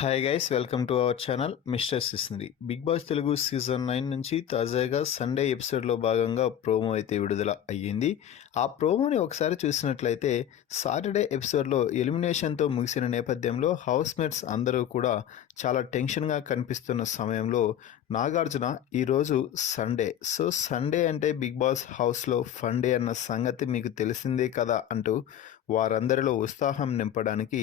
Hi guys, welcome to our channel mister సిస్నరీ. Bigg Boss Telugu season 9 నుంచి తాజాగా Sunday ఎపిసోడ్లో భాగంగా ప్రోమో అయితే విడుదల అయ్యింది. ఆ ప్రోమోని ఒకసారి చూసినట్లయితే సాటర్డే ఎపిసోడ్లో ఎలిమినేషన్తో ముగిసిన నేపథ్యంలో హౌస్ మేట్స్ అందరూ కూడా చాలా టెన్షన్గా కనిపిస్తున్న సమయంలో నాగార్జున ఈరోజు సండే, సో సండే అంటే బిగ్ బాస్ హౌస్లో ఫన్ డే అన్న సంగతి మీకు తెలిసిందే కదా అంటూ వారందరిలో ఉత్సాహం నింపడానికి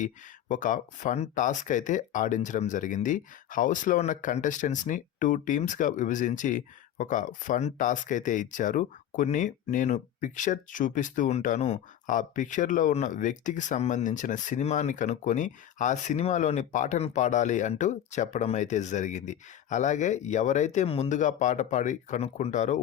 ఒక ఫన్ టాస్క్ అయితే ఆడించడం జరిగింది. హౌస్లో ఉన్న కంటెస్టెంట్స్ని 2 టీమ్స్గా విభజించి ఒక ఫన్ టాస్క్ అయితే ఇచ్చారు. కొన్ని నేను పిక్చర్ చూపిస్తూ ఉంటాను, ఆ పిక్చర్లో ఉన్న వ్యక్తికి సంబంధించిన సినిమాని కనుక్కొని ఆ సినిమాలోని పాటను పాడాలి అంటూ చెప్పడం అయితే జరిగింది. అలాగే ఎవరైతే ముందుగా పాట పాడి కనుక్కుంటారో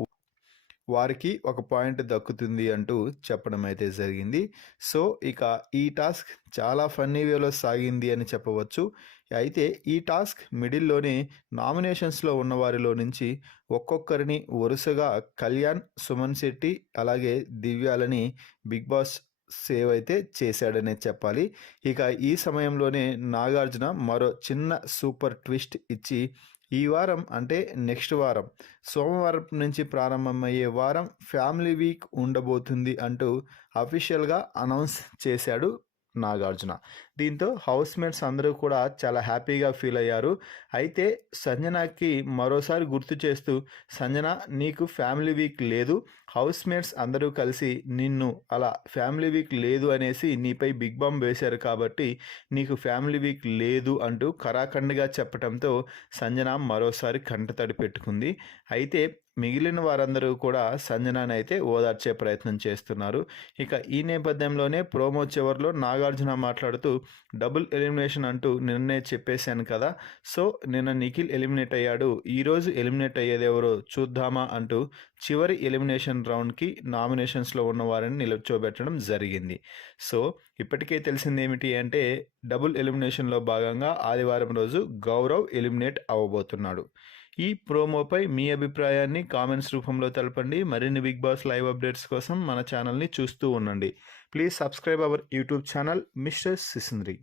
వారికి ఒక పాయింట్ దక్కుతుంది అంటూ చెప్పడం అయితే జరిగింది. సో ఇక ఈ టాస్క్ చాలా ఫన్నీ వేలో సాగింది అని చెప్పవచ్చు. అయితే ఈ టాస్క్ మిడిల్లోనే నామినేషన్స్లో ఉన్న వారిలో నుంచి ఒక్కొక్కరిని వరుసగా కళ్యాణ్, సుమన్ శెట్టి అలాగే దివ్యాలని బిగ్ బాస్ సేవ్ అయితే చేశాడనే చెప్పాలి. ఇక ఈ సమయంలోనే నాగార్జున మరో చిన్న సూపర్ ట్విస్ట్ ఇచ్చి ఈ వారం అంటే నెక్స్ట్ వారం సోమవారం నుంచి ప్రారంభమయ్యే వారం ఫ్యామిలీ వీక్ ఉండబోతుంది అంటూ అఫీషియల్గా అనౌన్స్ చేశాడు నాగార్జున. దీంతో హౌస్ మేట్స్ అందరూ కూడా చాలా హ్యాపీగా ఫీల్ అయ్యారు. అయితే సంజనాకి మరోసారి గుర్తు చేస్తూ, సంజన నీకు ఫ్యామిలీ వీక్ లేదు, హౌస్ మేట్స్ అందరూ కలిసి నిన్ను అలా ఫ్యామిలీ వీక్ లేదు అనేసి నీపై బిగ్ బాంబ్ వేశారు కాబట్టి నీకు ఫ్యామిలీ వీక్ లేదు అంటూ కరాఖండిగా చెప్పడంతో సంజన మరోసారి కంటతడి పెట్టుకుంది. అయితే మిగిలిన వారందరూ కూడా సంజనాని అయితే ఓదార్చే ప్రయత్నం చేస్తున్నారు. ఇక ఈ నేపథ్యంలోనే ప్రోమో చివరిలో నాగార్జున మాట్లాడుతూ డబుల్ ఎలిమినేషన్ అంటూ నిన్నే చెప్పేశాను కదా, సో నిన్న నిఖిల్ ఎలిమినేట్ అయ్యాడు, ఈరోజు ఎలిమినేట్ అయ్యేది ఎవరో చూద్దామా అంటూ చివరి ఎలిమినేషన్ రౌండ్కి నామినేషన్స్లో ఉన్న వారిని నిల్చోబెట్టడం జరిగింది. సో ఇప్పటికే తెలిసింది ఏమిటి అంటే డబుల్ ఎలిమినేషన్లో భాగంగా ఆదివారం రోజు గౌరవ్ ఎలిమినేట్ అవ్వబోతున్నాడు. ఈ ప్రోమోపై మీ అభిప్రాయాన్ని కామెంట్స్ రూపంలో తెలపండి. మరిన్ని బిగ్ బాస్ లైవ్ అప్డేట్స్ కోసం మన ఛానల్ని చూస్తూ ఉండండి. Please subscribe our YouTube channel mister సిసింద్రి.